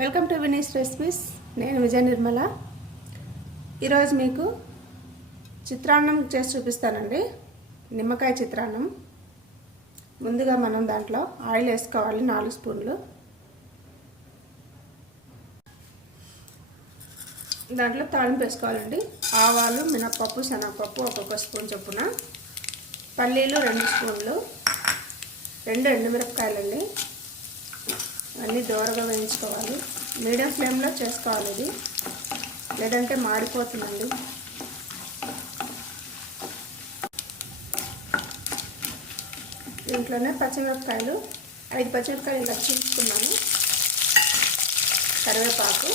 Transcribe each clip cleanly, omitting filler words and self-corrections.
Welcome to Vini's recipes. నేను విజయ నిర్మల. ఈరోజు మీకు చిత్రాన్నం చేసి చూపిస్తానండి. నిమ్మకాయ చిత్రాన్నం. ముందుగా మనం దాంట్లో ఆయిల్ వేసుకోవాలి 4 స్పూన్లు. దాంట్లో తాలింపు వేసుకోవాలండి. ఆవాలు, మినప్పప్పు, శనగపప్పు ఒక్కొక్క స్పూన్ చొప్పున, పల్లీలు 2 స్పూన్లు, 2 ఎండుమిరపకాయలండి. అన్నీ దోరగా వేయించుకోవాలి. మీడియం ఫ్లేమ్లో చేసుకోవాలి ఇది, లేదంటే మాడిపోతుందండి. దీంట్లోనే పచ్చిమిరపకాయలు 5 పచ్చిమిరపకాయలు ఇలా చీల్చుకున్నాను. కరివేపాకు,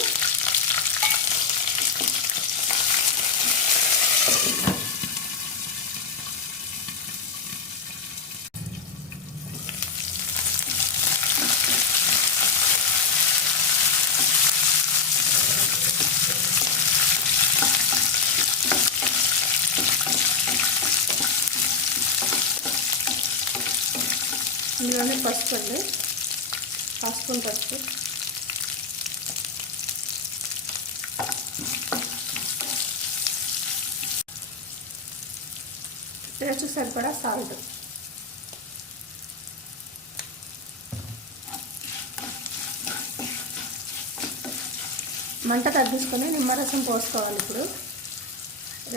ఇందులోనే పసుపు అండి, 1 స్పూన్ పసుపు, టేస్ట్ సరిపడా సాల్ట్, మంట తగ్గించుకొని నిమ్మరసం పోసుకోవాలి. ఇప్పుడు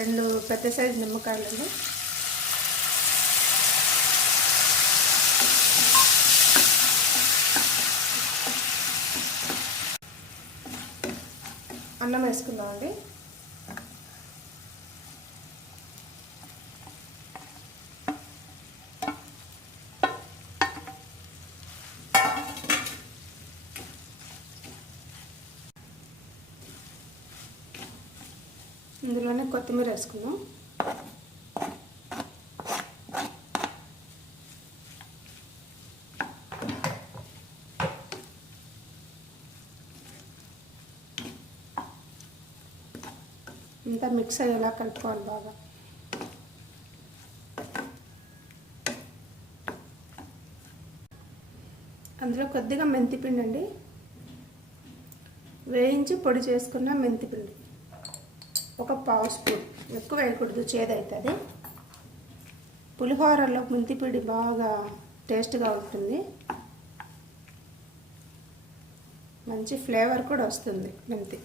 2 పెద్ద సైజు నిమ్మకాయలండి. అన్నం వేసుకుందామండి. ఇందులోనే కొత్తిమీర వేసుకుందాం. ఇంతా మిక్స్ అయ్యేలా కలుపుకోవాలి బాగా. అందులో కొద్దిగా మెంతిపిండి అండి, వేయించి పొడి చేసుకున్న మెంతిపిండి 1/2 స్పూన్. ఎక్కువ వేయకూడదు, చేదవుతుంది. పులిహోరలో మెంతిపిండి బాగా టేస్ట్గా ఉంటుంది, మంచి ఫ్లేవర్ కూడా వస్తుంది మెంతి.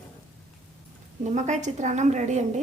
నిమ్మకాయ చిత్రాన్నం రెడీ అండి.